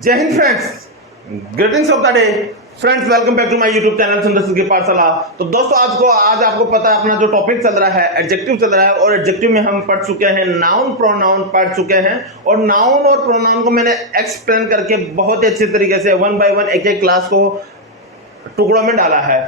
जय हिंद friends, greetings of the day friends. Welcome back to my YouTube channel Sundar की पाठशाला। तो दोस्तों आज आपको पता है अपना जो टॉपिक चल रहा है एडजेक्टिव चल रहा है, और एडजेक्टिव में हम पढ़ चुके हैं नाउन प्रोनाउन पढ़ चुके हैं, और नाउन और प्रोनाउन को मैंने एक्सप्लेन करके बहुत ही अच्छे तरीके से वन बाय वन एक एक क्लास को टुकड़ों में डाला है,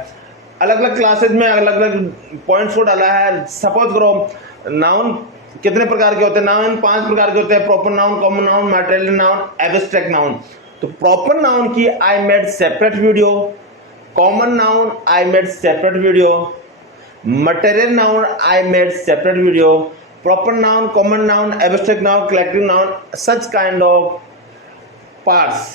अलग अलग क्लासेज में अलग अलग पॉइंट्स को डाला है। सपोज करो नाउन कितने प्रकार के होते हैं, नाउन 5 प्रकार के होते हैं, proper noun, common noun, material noun, abstract noun. तो प्रॉपर नाउन की I made separate video, common noun I made separate video, material noun I made separate video, proper noun, common noun, abstract noun, collective noun, such kind of parts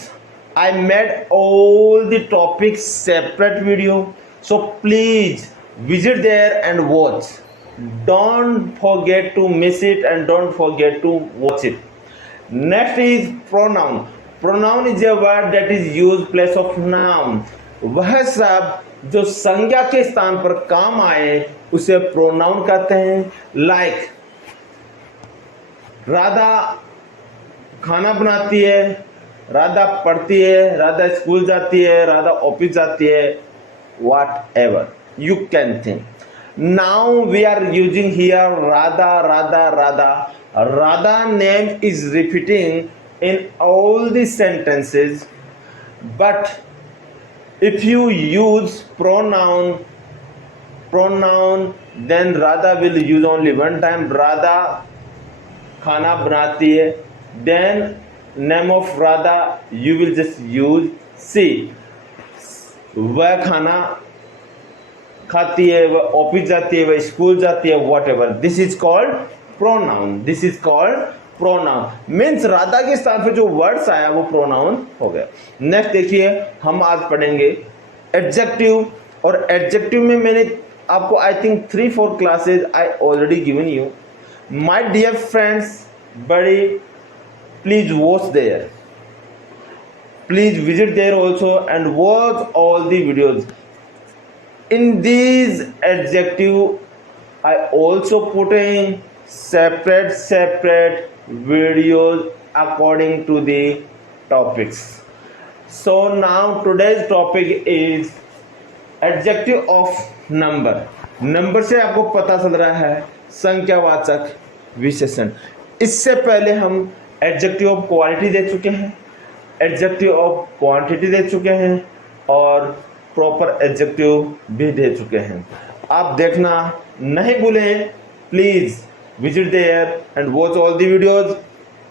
I made all the topics separate video, so please visit there and watch. Don't forget to miss it and don't forget to watch it. Next is pronoun. Pronoun is a word that is used place of noun. वह शब्द जो संज्ञा के स्थान पर काम आए उसे प्रोनाउन कहते हैं। लाइक राधा खाना बनाती है, राधा पढ़ती है, राधा स्कूल जाती है, राधा ऑफिस जाती है, whatever you can think. Now we are using here Radha Radha Radha. Radha name is repeating in all the sentences, but if you use pronoun then Radha will use only one time. Radha खाना बनाती है, then name of Radha you will just use she. वह खाना खाती है, वह office जाती है, वह स्कूल जाती है, whatever. This is called pronoun. This is called pronoun. Means Radha के स्थान पे जो वर्ड्स आया वो pronoun हो गया। नेक्स्ट देखिए, हम आज पढ़ेंगे एडजेक्टिव, और एडजेक्टिव में मैंने आपको I think 3-4 classes I already given you. My dear friends, बड़ी please watch there, please visit there also and watch all the videos. In these adjective I also put in separate videos according to the topics. So now today's topic is adjective of number. Number से आपको पता चल रहा है संख्यावाचक विशेषण। इससे पहले हम एडजेक्टिव ऑफ क्वालिटी दे चुके हैं, एडजेक्टिव ऑफ क्वांटिटी दे चुके हैं, और प्रॉपर एडजेक्टिव भी दे चुके हैं। आप देखना नहीं भूलें, please visit there and watch all the videos.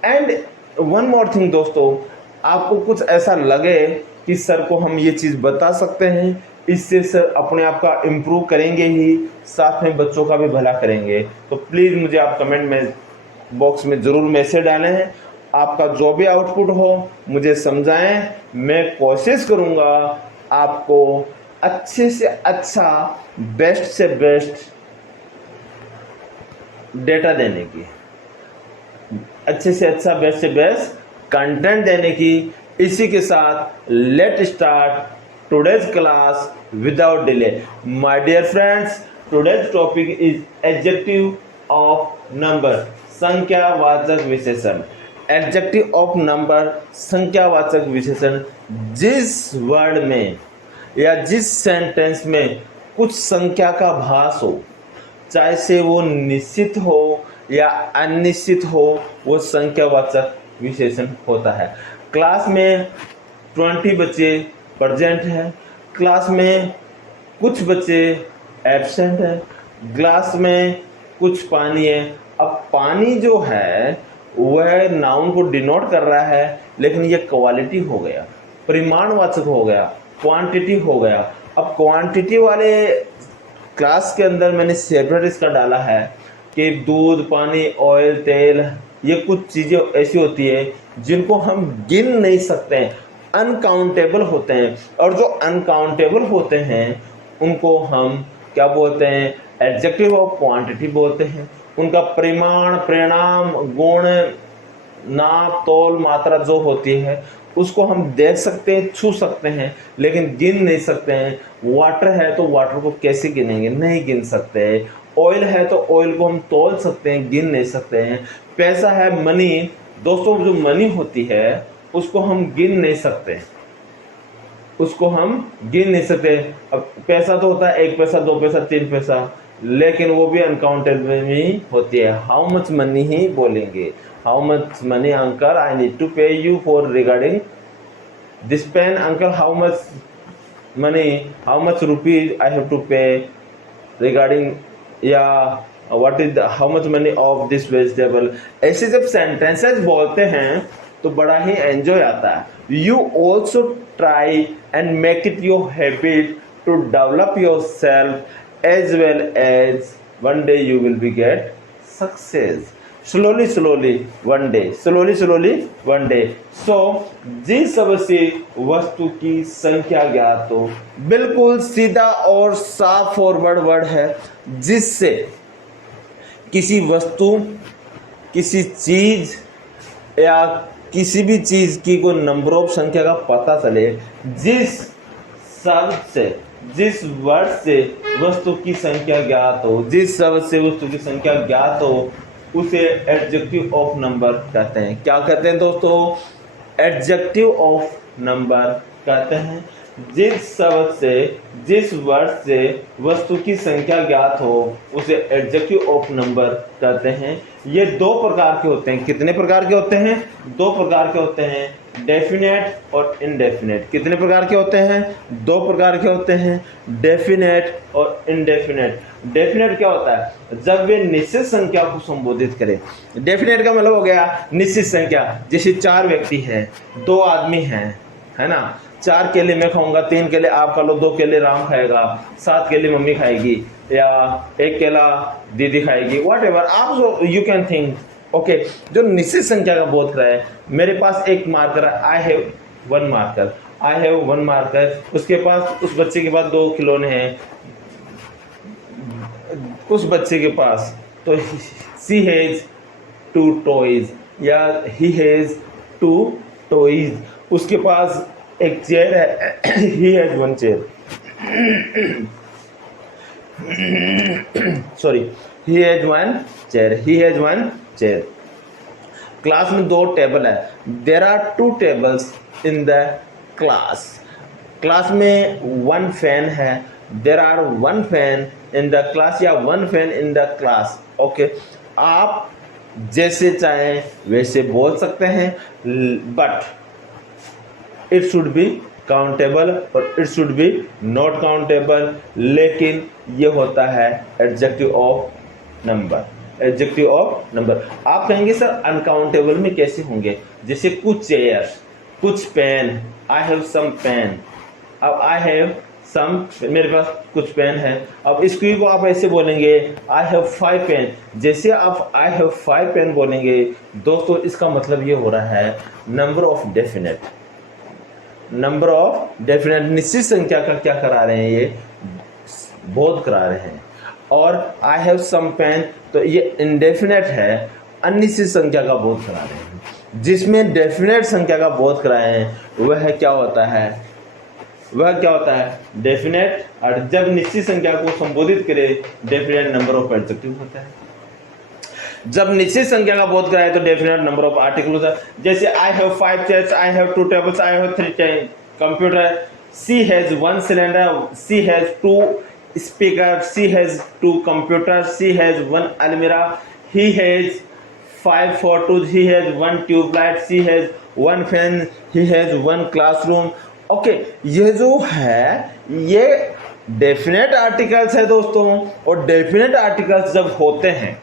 And one more thing दोस्तों, आपको कुछ ऐसा लगे कि सर को हम ये चीज़ बता सकते हैं, इससे सर अपने आप का इम्प्रूव करेंगे ही, साथ में बच्चों का भी भला करेंगे, तो प्लीज़ मुझे आप कमेंट में बॉक्स में ज़रूर मैसेज डालें। आपका जो भी आउटपुट हो मुझे समझाएं, मैं कोशिश करूंगा आपको अच्छे से अच्छा, बेस्ट से बेस्ट डेटा देने की, अच्छे से अच्छा, बेस्ट से बेस्ट कंटेंट देने की। इसी के साथ let start today's class without delay. My dear friends, today's topic is adjective of number, संख्यावाचक विशेषण। एडजेक्टिव ऑफ नंबर, संख्यावाचक विशेषण, जिस वर्ड में या जिस सेंटेंस में कुछ संख्या का भास हो, चाहे से वो निश्चित हो या अनिश्चित हो, वो संख्यावाचक विशेषण होता है। क्लास में 20 बच्चे प्रेजेंट हैं, क्लास में कुछ बच्चे एब्सेंट हैं, क्लास में कुछ पानी है। अब पानी जो है वह नाउन को डिनोट कर रहा है, लेकिन ये क्वालिटी हो गया, परिमाणवाचक हो गया, क्वांटिटी हो गया। अब क्वांटिटी वाले क्लास के अंदर मैंने सेपरेट इसका डाला है कि दूध, पानी, ऑयल, तेल, ये कुछ चीज़ें ऐसी होती है जिनको हम गिन नहीं सकते हैं, अनकाउंटेबल होते हैं, और जो अनकाउंटेबल होते हैं उनको हम क्या बोलते हैं, एडजेक्टिव ऑफ क्वांटिटी बोलते हैं। उनका परिमाण, परिणाम, गुण, नाप, तौल, मात्रा जो होती है उसको हम देख सकते हैं, छू सकते हैं, लेकिन गिन नहीं सकते हैं। वाटर है तो वाटर को कैसे गिनेंगे, नहीं गिन सकते हैं। ऑयल है तो ऑयल को हम तौल सकते हैं, गिन नहीं सकते हैं। पैसा है, मनी, दोस्तों जो मनी होती है उसको हम गिन नहीं सकते, उसको हम गिन नहीं सकते। अब पैसा तो होता है 1 पैसा 2 पैसा 3 पैसा, लेकिन वो भी अनकाउंटेबल में होती है। हाउ मच मनी ही बोलेंगे, how much money uncle I need to pay you for regarding this pen, uncle how much money, how much rupees I have to pay regarding, या what is how much money of this vegetable. ऐसे जब sentences बोलते हैं तो बड़ा ही enjoy आता है। You also try and make it your habit to develop your self as well as one day you will be get success. Slowly slowly one day, slowly slowly one day. So जिस सबसे वस्तु की संख्या ज्ञात हो, बिल्कुल सीधा और साफ फॉरवर्ड वर्ड है, जिससे किसी वस्तु, किसी चीज या किसी भी चीज की कोई नंबर ऑफ संख्या का पता चले। जिस शब्द से, जिस वर्ड से वस्तु की संख्या ज्ञात हो, जिस शब्द से वस्तु की संख्या ज्ञात हो, उसे एडजेक्टिव ऑफ नंबर कहते हैं। क्या कहते हैं दोस्तों? एडजेक्टिव ऑफ नंबर कहते हैं। जिस शब्द से, जिस वर्ड से वस्तु की संख्या ज्ञात हो, उसे एडजेक्टिव ऑफ नंबर कहते हैं। ये 2 प्रकार के होते हैं। कितने प्रकार के होते हैं? 2 प्रकार के होते हैं, डेफिनेट और इनडेफिनेट। कितने प्रकार के होते हैं? 2 प्रकार के होते हैं, डेफिनेट और इनडेफिनेट। डेफिनेट क्या होता है? जब वे निश्चित संख्या को संबोधित करें। डेफिनेट का मतलब हो गया निश्चित संख्या। जैसे 4 व्यक्ति हैं, 2 आदमी हैं, है ना, 4 केले मैं खाऊंगा, 3 केले आप खा लो, 2 केले राम खाएगा, 7 केले मम्मी खाएगी, या 1 केला दीदी खाएगी, वॉट एवर आप यू कैन थिंक। ओके, जो निश्चित संख्या का बोध कराए। मेरे पास एक मार्कर है, I have 1 marker, I have 1 marker. उसके पास, उस बच्चे के पास 2 खिलौने हैं, उस बच्चे के पास, तो शी हैज 2 टॉयज या ही हैज 2 टॉयज। उसके पास एक चेयर है, he has 1 chair, sorry, he has 1 chair, he has 1 chair. Class में 2 टेबल है, there are 2 tables in the class. Class में 1 फैन है, there are 1 fan in the class, या 1 fan in the class. Okay, आप जैसे चाहें वैसे बोल सकते हैं, but it should be countable और it should be not countable. लेकिन ये होता है adjective of number, adjective of number. आप कहेंगे सर अनकाउंटेबल में कैसे होंगे? जैसे कुछ चेयर्स, कुछ pen, I have some pen. अब आई हैव सम, मेरे पास कुछ पेन है। अब इसको को आप ऐसे बोलेंगे, आई हैव 5 पेन। जैसे आप आई हैव 5 पेन बोलेंगे दोस्तों, इसका मतलब ये हो रहा है number of definite, number of definite, निश्चित संख्या का क्या करा रहे हैं? ये बोध करा रहे हैं। और आई हैव सम पेन, तो ये इंडेफिनेट है, अनिश्चित संख्या का बोध करा रहे हैं। जिसमें डेफिनेट संख्या का बोध कराए हैं वह क्या होता है? वह क्या होता है? डेफिनेट। और जब निश्चित संख्या को संबोधित करे, डेफिनेट नंबर ऑफ एडजेक्टिव होता है। जब निश्चित संख्या का बोध कराए तो डेफिनेट नंबर ऑफ आर्टिकल होता है। जैसे I have 5 chairs, I have 2 tables, I have 3 computer, she has 1 cylinder, she has 2 speaker, she has 2 computer, she has 1 अलमीरा, he has 5 photos, he has 1 tubelight, she has 1 fan, he has 1 classroom. Okay, ये जो है ये definite articles है दोस्तों। और definite articles जब होते हैं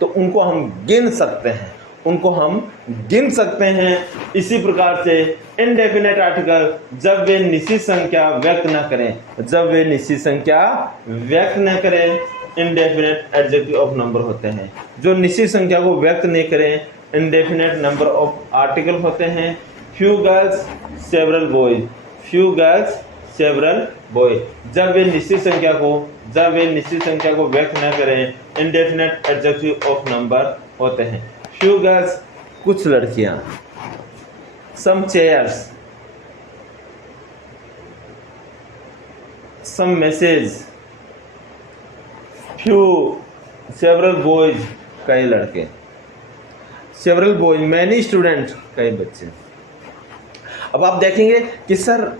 तो उनको हम गिन सकते हैं, उनको हम गिन सकते हैं। इसी प्रकार से इनडेफिनेट आर्टिकल जब वे निश्चित संख्या व्यक्त न करें, जब वे निश्चित संख्या व्यक्त न करें, इनडेफिनेट एडजेक्टिव ऑफ नंबर होते हैं। जो निश्चित संख्या को व्यक्त नहीं करें, इनडेफिनेट नंबर ऑफ आर्टिकल होते हैं। Few girls several boys, few girls several boy. जब वे निश्चित संख्या को व्यक्त न करें, इनडेफिनेट एडजेक्टिव ऑफ नंबर होते हैं। फ्यू गर्ल्स कुछ लड़कियां, some chairs, some message, few several boys कई लड़के, सेवरल बॉयज मैनी स्टूडेंट्स कई बच्चे। अब आप देखेंगे कि सर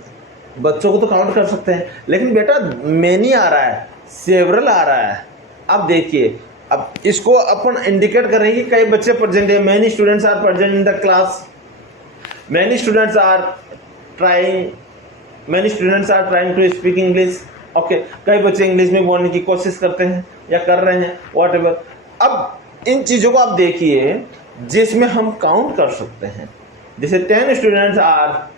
बच्चों को तो काउंट कर सकते हैं, लेकिन बेटा मेनी आ रहा है, सेवरल आ रहा है। अब देखिए, अब इसको अपन इंडिकेट कर रहे हैं कि कई बच्चे प्रेजेंट है। Many students are present in the class, many students are trying, many students are trying to speak English. Okay, कई बच्चे इंग्लिश में बोलने की कोशिश करते हैं या कर रहे हैं, वॉट एवर। अब इन चीजों को आप देखिए जिसमें हम काउंट कर सकते हैं। जैसे 10 स्टूडेंट्स आर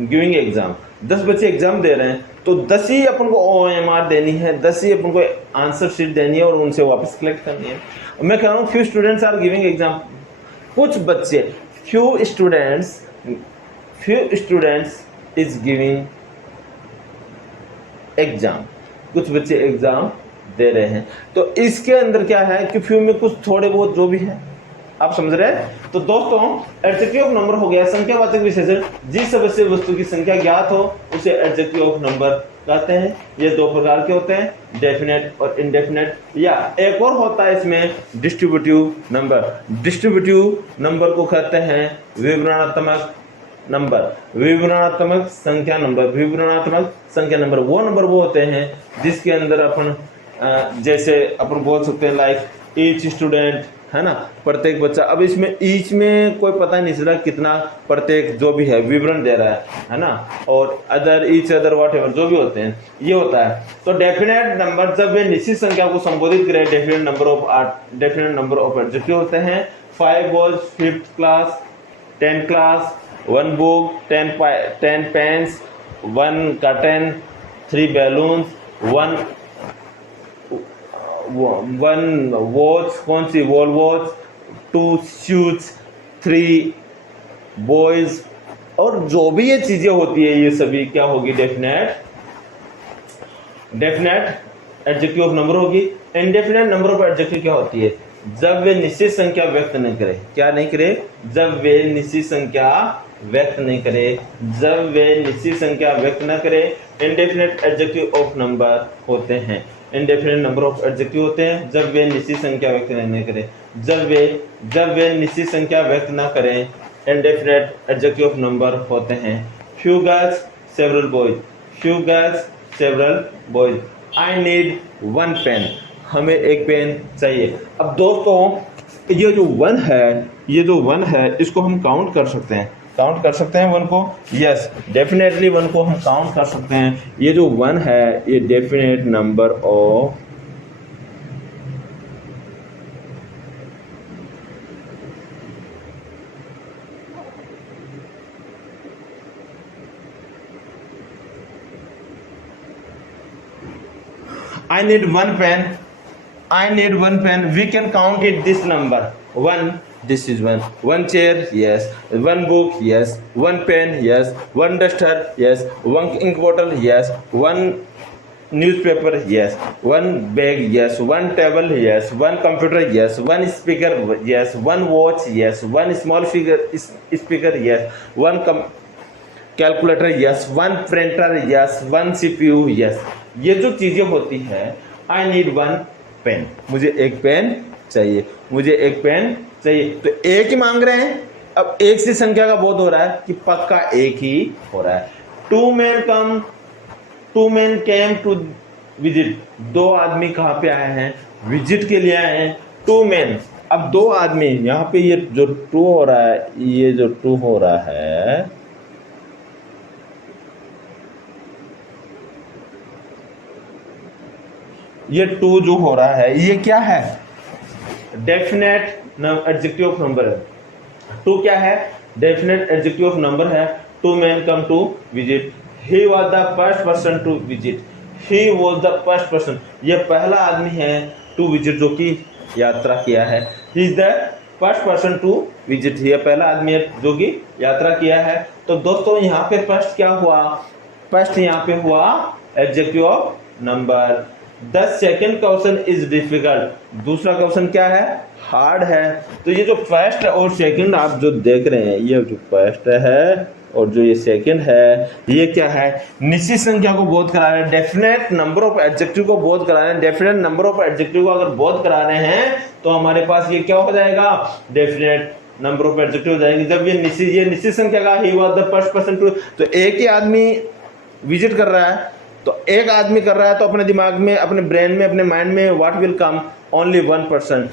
गिविंग एग्जाम, 10 बच्चे एग्जाम दे रहे हैं, तो 10 ही अपन को OMR देनी है, 10 ही अपन को आंसर शीट देनी है और उनसे वापस कलेक्ट करनी है। मैं कह रहा हूँ few students are giving exam, कुछ बच्चे, few students is giving exam, कुछ बच्चे एग्जाम दे रहे हैं। तो इसके अंदर क्या है कि फ्यू में कुछ थोड़े बहुत जो भी है, आप समझ रहे हैं। तो दोस्तों एडजेक्टिव ऑफ नंबर हो गया संख्यावाचक विशेषण, जिस सदस्य वस्तु की संख्या ज्ञात हो उसे एडजेक्टिव ऑफ नंबर कहते हैं। ये दो प्रकार के होते हैं, डेफिनेट और इनडेफिनेट, या एक और होता है इसमें डिस्ट्रीब्यूटिव नंबर। डिस्ट्रीब्यूटिव नंबर को कहते हैं विवरणात्मक नंबर, विवरणात्मक संख्या नंबर। विवरणात्मक संख्या नंबर वो नंबर वो होते हैं जिसके अंदर अपन जैसे अपन बोल सकते हैं लाइक ईच स्टूडेंट, है ना, प्रत्येक बच्चा। अब इसमें ईच में कोई पता नहीं चल रहा कितना, प्रत्येक जो भी है विवरण दे रहा है ना, और other, each other, what ever जो भी होते हैं, ये होता है। तो डेफिनेट नंबर जब वे निश्चित संख्या को संबोधित करे, डेफिनेट नंबर ऑफ एडजेक्टिव होते हैं। 5 boys, 5th class, 10 class, 1 book, 10 pens, 1 curtain, 3 balloons, 1 watch, कौन सी, वॉल वॉच, 2 शूज, 3 बॉयज, और जो भी ये चीजें होती है ये सभी क्या होगी, डेफिनेट एडजेक्टिव ऑफ नंबर होगी। इनडेफिनेट नंबर ऑफ एडजेक्टिव क्या होती है, जब वे निश्चित संख्या व्यक्त नहीं करे, क्या नहीं करे, जब वे निश्चित संख्या व्यक्त नहीं करे, जब वे निश्चित संख्या व्यक्त न करे, इनडेफिनेट एडजेक्टिव ऑफ नंबर होते हैं। इनडेफिनेट नंबर ऑफ एडजेक्टिव होते हैं जब वे निश्चित संख्या व्यक्त नहीं करें, जब वे निश्चित संख्या व्यक्त ना करें, इनडेफिनेट एडजेक्टिव ऑफ नंबर होते हैं। Few girls, several boys, few girls, several boys. I need 1 pen, हमें एक पेन चाहिए। अब दोस्तों ये जो 1 है इसको हम काउंट कर सकते हैं, 1 को, यस डेफिनेटली 1 को हम काउंट कर सकते हैं। ये जो 1 है ये definite number of I need 1 pen, we can count it this number 1, this is 1 chair, yes, 1 book, yes, 1 pen, yes, 1 duster, yes, 1 ink bottle, yes, 1 newspaper, yes, 1 bag, yes, 1 table, yes, 1 computer, yes, 1 speaker, yes, 1 watch, yes, 1 small speaker, yes, 1 calculator, yes, 1 printer, yes, 1 CPU, yes. ये जो चीजें होती है, आई need 1 pen, मुझे एक pen चाहिए, तो एक ही मांग रहे हैं। अब एक सी संख्या का बोध हो रहा है कि पक्का एक ही हो रहा है। 2 men came to visit, 2 आदमी कहाँ पे आए हैं, विजिट के लिए आए हैं। 2 men, अब 2 आदमी, यहाँ पे ये जो 2 हो रहा है, ये जो 2 हो रहा है, ये 2 जो हो रहा है ये क्या है, डेफिनेट एडजेक्टिव ऑफ नंबर है। 2 क्या है, डेफिनेट एडजेक्टिव ऑफ नंबर है। 2 men come to visit, he was the first person to visit, he was the first person, ये पहला आदमी है to visit जो कि यात्रा किया है। he is the first person to visit, ये पहला आदमी है जो कि यात्रा किया है। तो दोस्तों यहाँ पे फर्स्ट क्या हुआ, फर्स्ट यहाँ पे हुआ adjective of number. The second question is difficult, दूसरा क्वेश्चन क्या है, हार्ड है। तो ये जो फर्स्ट और सेकंड आप जो देख रहे हैं, ये जो फर्स्ट है और जो ये सेकंड है, ये क्या है, निश्चित संख्या को बोध करा रहे हैं, डेफिनेट नंबर ऑफ एडजेक्टिव को बोध करा रहे हैं। डेफिनेट नंबर ऑफ एडजेक्टिव को अगर बोध करा रहे हैं तो हमारे पास ये क्या हो जाएगा, डेफिनेट नंबर ऑफ एडजेक्टिव हो जाएंगे। जब ये निश्चित संख्या का he was the first person to, तो एक ही आदमी विजिट कर रहा है, तो एक आदमी कर रहा है, तो अपने दिमाग में, अपने ब्रेन में, अपने माइंड में what will come, only one person.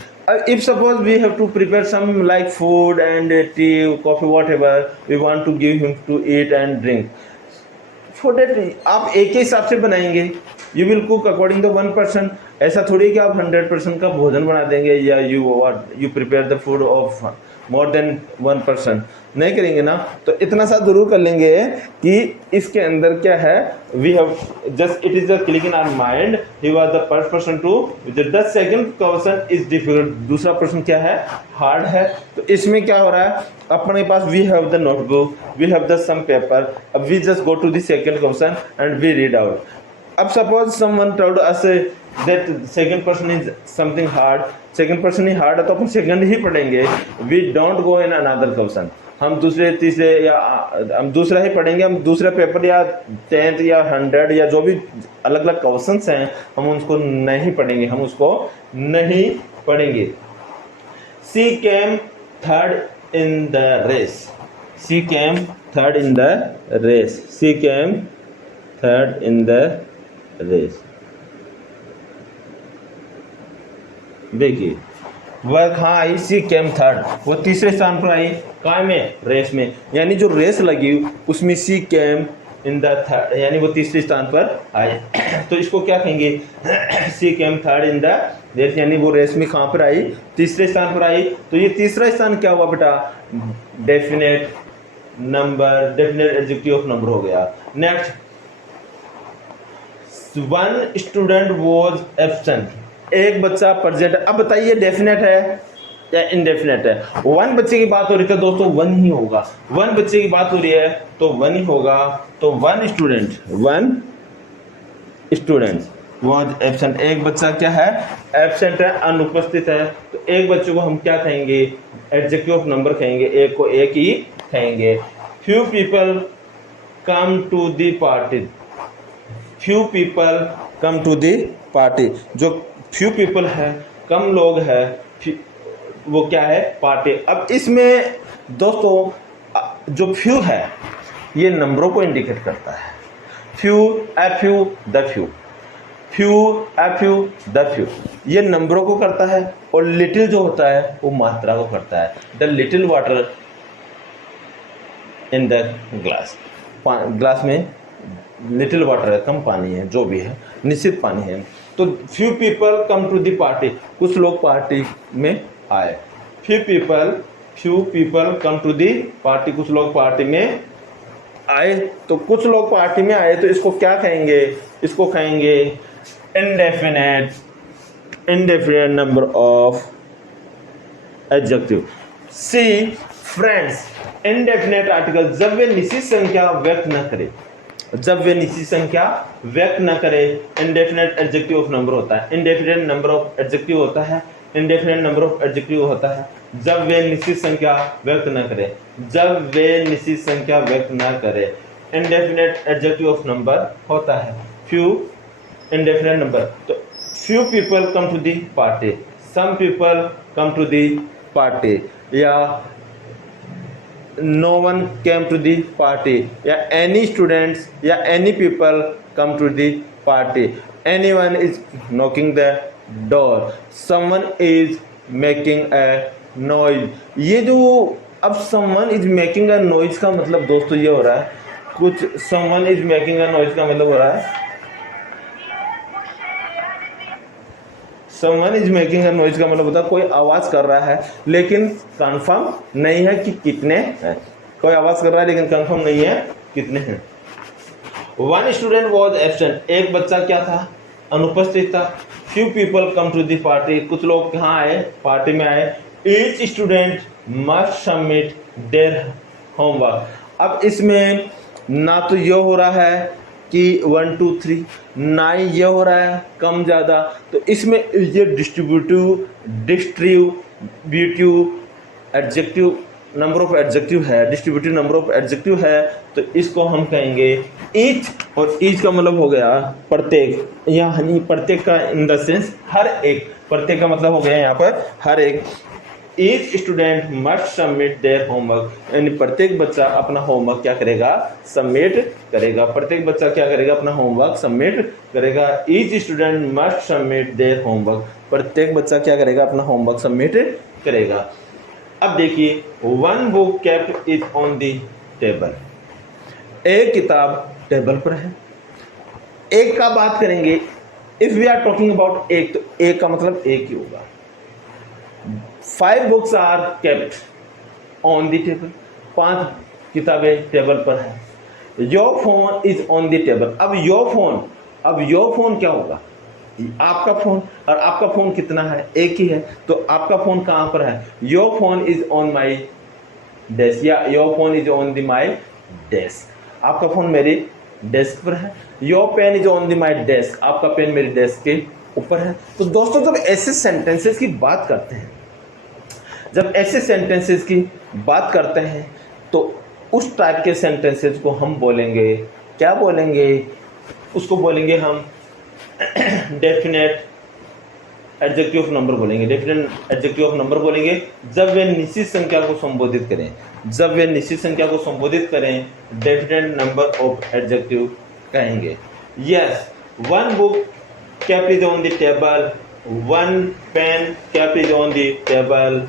If suppose we have to prepare some like food and tea, coffee, whatever we want to give him to eat and drink, for that आप एक के हिसाब से बनाएंगे, you will cook according to one person। ऐसा थोड़ी कि आप 100% का भोजन बना देंगे, या you prepare the food of more than one person, नहीं करेंगे ना। तो इतना सा जरूर कर लेंगे कि इसके अंदर क्या है, we have just it is just click in our mind, he was the first person to, the second person is difficult, दूसरा पर्सन क्या है, हार्ड है। तो इसमें क्या हो रहा है, अपने पास we have the notebook, we have the some paper, अब we just go to the second question and we read out। अब suppose someone told us that second person is something hard, second person he hard है, तो अपन second ही पढ़ेंगे, we don't go in another question। हम दूसरे तीसरे या हम दूसरा ही पढ़ेंगे, हम दूसरा पेपर या 10th या 100 या जो भी अलग अलग क्वेश्चंस हैं, हम उसको नहीं पढ़ेंगे, हम उसको नहीं पढ़ेंगे। She came third in the race, she came third in the race, she came third in the race। देखिए वह कहाँ आई, सी केम थर्ड, वो तीसरे स्थान पर आई, कहाँ में, रेस में, यानी जो रेस लगी उसमें सी केम इन द थर्ड, यानी वो तीसरे स्थान पर आए। तो इसको क्या कहेंगे, सी केम थर्ड इन द रेस, यानी वो रेस में कहाँ पर आई, तीसरे स्थान पर आई। तो ये तीसरा स्थान क्या हुआ बेटा, definite number, definite adjective of number हो गया। Next, one student was absent, एक बच्चा प्रेजेंट। अब बताइए डेफिनेट है या इनडेफिनेट है। वन बच्चे की बात हो रही है दोस्तों, वन ही होगा, वन बच्चे की बात हो रही है तो वन ही होगा। तो वन स्टूडेंट वॉज एब्सेंट, एक बच्चा क्या है, एब्सेंट है, अनुपस्थित है। तो एक बच्चे को हम क्या कहेंगे, एडजेक्टिव ऑफ नंबर कहेंगे, एक को एक ही कहेंगे। Few people come to the party, few people come to the party, जो फ्यू पीपल है, कम लोग है, वो क्या है, पार्टी। अब इसमें दोस्तों जो फ्यू है ये नंबरों को इंडिकेट करता है, few, a few, the few, few, a few, the few, ये नंबरों को करता है। और लिटिल जो होता है वो मात्रा को करता है, the little water in the glass, glass में लिटिल वाटर है, कम पानी है, जो भी है निश्चित पानी है। तो few people come to the party, कुछ लोग पार्टी में आए। Few people come to the party, कुछ लोग पार्टी में आए। तो कुछ लोग पार्टी में आए, तो इसको क्या कहेंगे, इसको कहेंगे indefinite number of adjective. See friends, indefinite article जब वे निश्चित संख्या व्यक्त न करे, जब वे निश्चित संख्या व्यक्त न करे, इंडेफिनेट एडजेक्टिव ऑफ नंबर होता है। इंडेफिनेट नंबर ऑफ एडजेक्टिव होता है, इंडेफिनेट नंबर ऑफ एडजेक्टिव होता है जब वे निश्चित संख्या व्यक्त न करे, जब वे निश्चित संख्या व्यक्त न करे, इंडेफिनेट एडजेक्टिव ऑफ नंबर होता है। फ्यू इंडेफिनेट नंबर, तो few people come to the party, some people come to the party, या no one came to the party, या any students या any people come to the party, anyone is knocking the door, someone is making a noise। ये जो अब someone is making a noise का मतलब दोस्तों ये हो रहा है, कुछ someone is making a noise का मतलब हो रहा है, someone is making a noise का मतलब होता है कोई आवाज कर रहा है, लेकिन कंफर्म नहीं है कि कितने हैं। कोई आवाज कर रहा है लेकिन कंफर्म नहीं है कितने हैं। वन स्टूडेंट वॉज एब्सेंट, एक बच्चा क्या था, अनुपस्थित था। Few people come to the party, कुछ लोग कहाँ आए, पार्टी में आए। Each student must submit their homework. अब इसमें ना तो ये हो रहा है कि 1 2 3, ना ही ये हो रहा है कम ज़्यादा, तो इसमें ये distributive adjective number of adjective है, डिस्ट्रीब्यूटिव नंबर ऑफ एडजेक्टिव है। तो इसको हम कहेंगे ईच, और ईच का मतलब हो गया प्रत्येक, यानी प्रत्येक का इन द सेंस हर एक, प्रत्येक का मतलब हो गया यहाँ पर हर एक। Each student must submit their homework, यानी प्रत्येक बच्चा अपना होमवर्क क्या करेगा, सबमिट करेगा। प्रत्येक बच्चा क्या करेगा, अपना होमवर्क सबमिट करेगा। Each student must submit their homework, प्रत्येक बच्चा क्या करेगा, अपना होमवर्क सबमिट करेगा। अब देखिए, one book kept is on the table, एक किताब टेबल पर है। एक का बात करेंगे, if we are talking about एक, तो एक का मतलब एक ही होगा। 5 books are kept on the table, 5 किताबें टेबल पर है। Your phone is on the table, अब योर फोन क्या होगा, आपका फोन, और आपका फोन कितना है, एक ही है, तो आपका फोन कहां पर है, your phone is on my desk, या your phone is on the my desk, आपका फोन मेरी डेस्क पर है। Your pen is on the my desk, आपका पेन मेरी डेस्क के ऊपर है। तो दोस्तों, जब ऐसे सेंटेंसेस की बात करते हैं, तो उस टाइप के सेंटेंसेस को हम बोलेंगे, क्या बोलेंगे, उसको बोलेंगे हम डेफिनेट एडजेक्टिव ऑफ नंबर बोलेंगे। डेफिनेट एडजेक्टिव ऑफ नंबर बोलेंगे जब वे निश्चित संख्या को संबोधित करें, डेफिनेट नंबर ऑफ एडजेक्टिव कहेंगे। Yes, one book kept is on the table, one pen kept is on the table,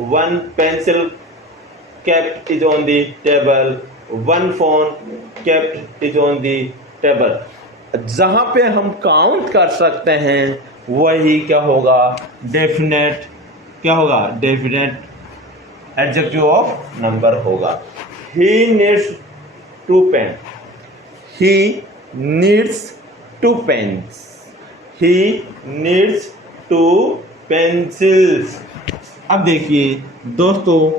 one pencil kept is on the table, one phone kept is on the table. जहां पे हम count कर सकते हैं वही क्या होगा, डेफिनेट, क्या होगा, डेफिनेट एडजेक्टिव ऑफ नंबर होगा। He needs 2 pen, he needs 2 pens, he needs 2 pencils. अब देखिए दोस्तों,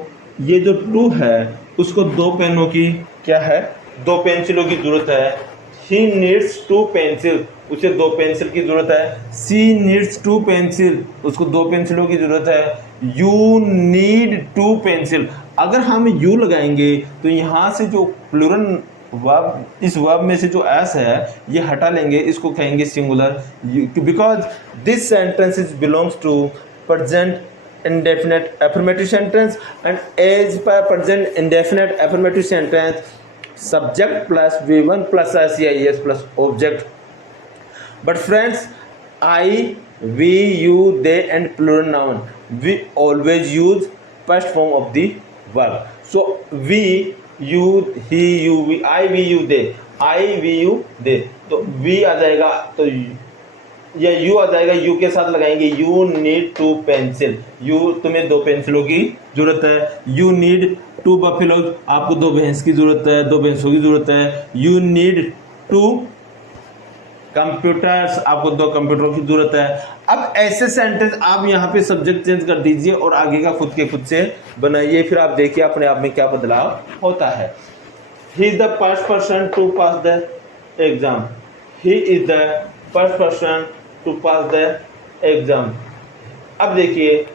ये जो 2 है उसको 2 पेनों की क्या है, 2 पेंसिलों की जरूरत है। He needs 2 पेंसिल, उसे 2 पेंसिल की जरूरत है। She needs 2 पेंसिल, उसको 2 पेंसिलों की जरूरत है। You need 2 पेंसिल, अगर हम यू लगाएंगे तो यहाँ से जो प्लूरल वर्ब, इस वर्ब में से जो एस है ये हटा लेंगे, इसको कहेंगे singular, because this sentence is belongs to present indefinite affirmative sentence, and as per present indefinite affirmative sentence, subject plus V1 plus SEIS plus object. But friends, I, we, you, they and plural noun, we always use first form of the verb. So we, you, he, you, we, I, we, you, they, I, we, you, they, तो we आ जाएगा, तो या you आ जाएगा, you के साथ लगाएंगे you need 2 pencil, you तुम्हें 2 पेंसिलों की जरूरत है। यू नीड 2 बफेलो, आपको 2 भैंस की जरूरत है, 2 भैंसों की जरूरत है। यू नीड 2 कंप्यूटर्स, आपको 2 कंप्यूटरों की जरूरत है। अब ऐसे सेंटेंस आप यहाँ पे सब्जेक्ट चेंज कर दीजिए और आगे का खुद से बनाइए, फिर आप देखिए अपने आप में क्या बदलाव होता है। He is the first person to pass the exam, he is the first person to pass the exam. अब देखिए,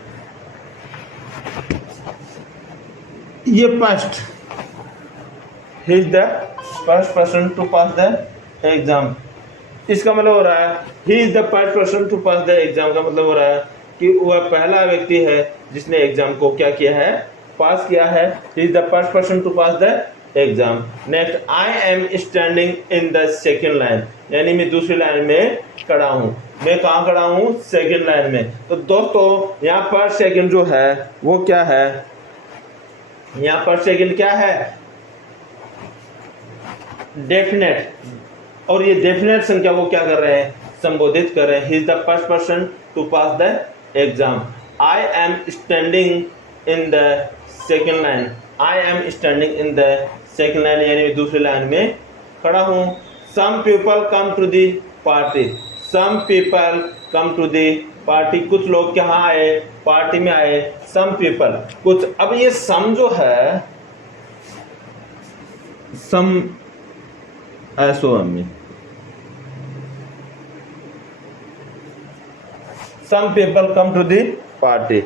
ये first, he is the first person to pass the exam, इसका मतलब हो रहा है he is the first person to pass the exam का मतलब हो रहा है कि वह पहला व्यक्ति है जिसने एग्जाम को क्या किया है, पास किया है। He is the first person to pass the exam. Next, I am standing in the second line, यानी मैं दूसरी लाइन में खड़ा हूं। मैं कहां खड़ा हूं, सेकेंड लाइन में। तो दोस्तों यहाँ पर सेकेंड जो है वो क्या है, यहाँ पर सेकेंड क्या है, डेफिनेट, और ये डेफिनेट संख्या को क्या कर रहे हैं, संबोधित कर रहे हैं। He is the first person to pass the exam. I am standing in the second line, I am standing in the second line, यानी दूसरी लाइन में खड़ा हूं। Some people come to the party, some people come to the party, कुछ लोग कहाँ आए, party में आए। सम पीपल, कुछ। अब ये सम जो है, सम SOM में, some people come to the party,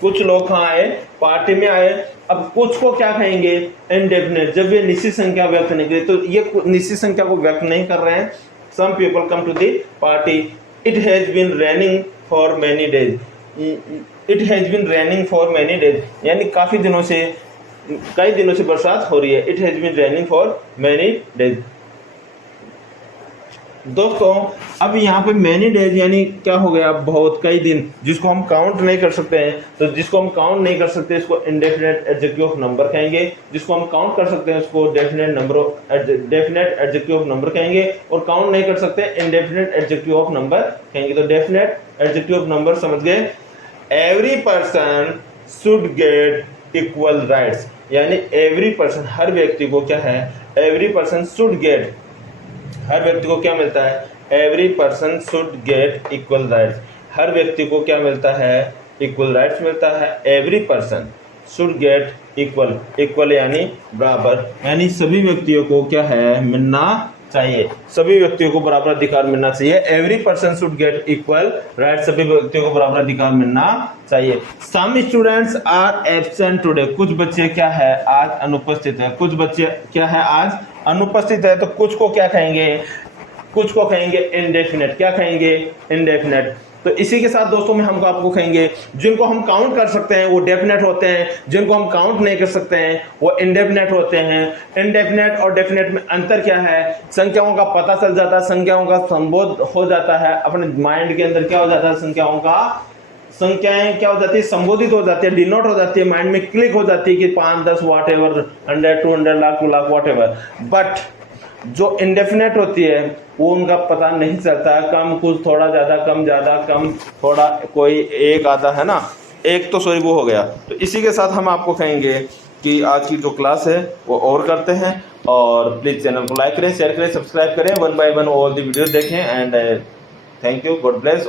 कुछ लोग कहाँ आए, पार्टी में आए। अब कुछ को क्या कहेंगे, इनडेफिनेट, जब ये निश्चित संख्या व्यक्त नहीं करें, तो ये निश्चित संख्या को व्यक्त नहीं कर रहे हैं। Some people come to the party, it has been raining for many days, it has been raining for many days, यानी काफ़ी दिनों से, कई दिनों से बरसात हो रही है। It has been raining for many days. दोस्तों अब यहाँ पे मैनी डेज यानी क्या हो गया, बहुत, कई दिन, जिसको हम काउंट नहीं कर सकते हैं। तो जिसको हम काउंट नहीं कर सकते इसको इंडेफिनेट एडजेक्टिव ऑफ नंबर कहेंगे, जिसको हम काउंट कर सकते हैं उसको डेफिनेट एडजेक्टिव ऑफ नंबर कहेंगे, और काउंट नहीं कर सकते इंडेफिनेट एडजेक्टिव ऑफ नंबर कहेंगे। तो डेफिनेट एडजेक्टिव ऑफ नंबर समझ गए। Every person should get equal rights, यानी एवरी पर्सन, हर व्यक्ति को क्या है, एवरी पर्सन शुड गेट, हर व्यक्ति को क्या मिलता है, every person should get equal rights, हर व्यक्ति को क्या मिलता है, इक्वल राइट्स मिलता है। Every person should get equal, equal यानी बराबर, यानी सभी व्यक्तियों को क्या है, मिलना चाहिए, सभी व्यक्तियों को बराबर अधिकार मिलना चाहिए। Every person should get equal right, सभी व्यक्तियों को बराबर अधिकार मिलना चाहिए। Some students are absent today, कुछ बच्चे क्या है, आज अनुपस्थित है, कुछ बच्चे क्या है, आज अनुपस्थित है। तो कुछ को क्या कहेंगे, कुछ को कहेंगे इंडेफिनेट, क्या कहेंगे, इंडेफिनेट। तो इसी के साथ दोस्तों में हम आपको कहेंगे, जिनको हम काउंट कर सकते हैं वो डेफिनेट होते हैं, जिनको हम काउंट नहीं कर सकते हैं वो इंडेफिनेट होते हैं। इंडेफिनेट और डेफिनेट में अंतर क्या है, संख्याओं का पता चल जाता है, संख्याओं का संबोध हो जाता है, अपने माइंड के अंदर क्या हो जाता है, संख्याओं का, संख्याएं क्या हो जाती है, संबोधित हो जाती है, डिनोट हो जाती है, माइंड में क्लिक हो जाती है कि 5, 10 what ever, 100, 200, lakh, 2 lakh what ever. But जो इंडेफिनेट होती है वो उनका पता नहीं चलता है, कम कुछ, थोड़ा ज्यादा, कम ज्यादा, कम थोड़ा, कोई एक आधा, है ना, एक तो सॉरी वो हो गया। तो इसी के साथ हम आपको कहेंगे कि आज की जो क्लास है वो और करते हैं, और प्लीज चैनल को लाइक करें, शेयर करें, सब्सक्राइब करें, 1 by 1 ऑल दी वीडियो देखें। And thank you, God bless.